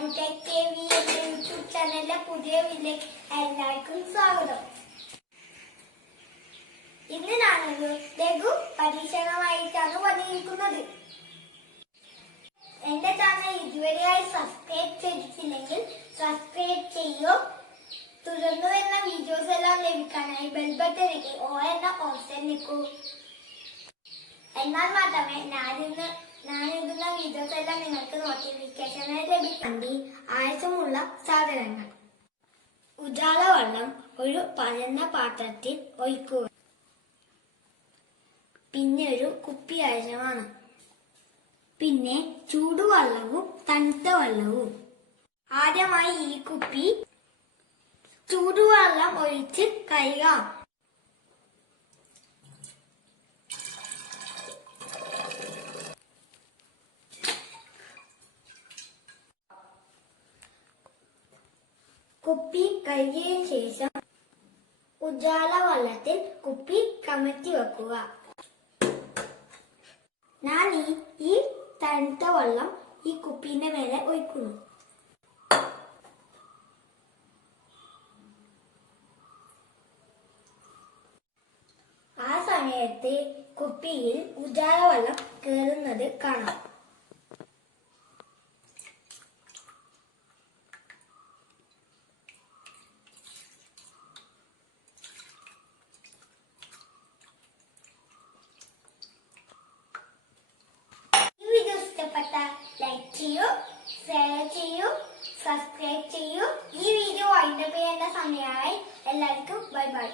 YouTube ചാനലിലെ പുതിയ വീഡിയോയിലേക്ക് എല്ലാവർക്കും സ്വാഗതം. ഇന്ന് ഞാനൊരു ലഘു പരീക്ഷണമായിട്ടാണ് വന്നിരിക്കുന്നത്. എന്റെ ചാനൽ ഇതുവരെയായി സബ്സ്ക്രൈബ് ചെയ്തിട്ടില്ലെങ്കിൽ സബ്സ്ക്രൈബ് ചെയ്യൂ. തുടർന്ന് വരുന്ന വീഡിയോസ് എല്ലാം ലഭിക്കാനായി ബെൽ ബട്ടണിലേക്ക് ഓൾ എന്ന ഓപ്ഷൻ നിൽക്കൂ. എന്നാൽ മാത്രമേ ഞാനിടുന്ന വീഡിയോസ് എല്ലാം നിങ്ങൾക്ക് നോട്ടിഫിക്കേഷനായി ലഭിക്കാൻ ആവശ്യമുള്ള സാധനങ്ങൾ: ഉജാല വെള്ളം ഒരു പരന്ന പാത്രത്തിൽ ഒഴിക്കുക. പിന്നെ ഒരു കുപ്പി ആവശ്യമാണ്. പിന്നെ ചൂടുവെള്ളവും തണുത്ത വെള്ളവും. ആദ്യമായി ഈ കുപ്പി ചൂടുവെള്ളം ഒഴിച്ച് കഴുകാം. കുപ്പി കഴുകിയതിനു ശേഷം ഉജാല വെള്ളത്തിൽ കുപ്പി കമഴ്ത്തി വെക്കുക. ഞാൻ ഈ തണുത്ത വെള്ളം ഈ കുപ്പീന്റെ മേലെ ഒഴിക്കുന്നു. ആ സമയത്ത് കുപ്പിയിൽ ഉജാല വെള്ളം കയറുന്നത് കാണാം. ലൈക്ക് ചെയ്യൂ, ഷെയർ ചെയ്യൂ, സബ്സ്ക്രൈബ് ചെയ്യൂ. ഈ വീഡിയോ വൈൻഡപ്പ് ചെയ്യേണ്ട സമയമായി. എല്ലാവർക്കും ബൈ ബൈ.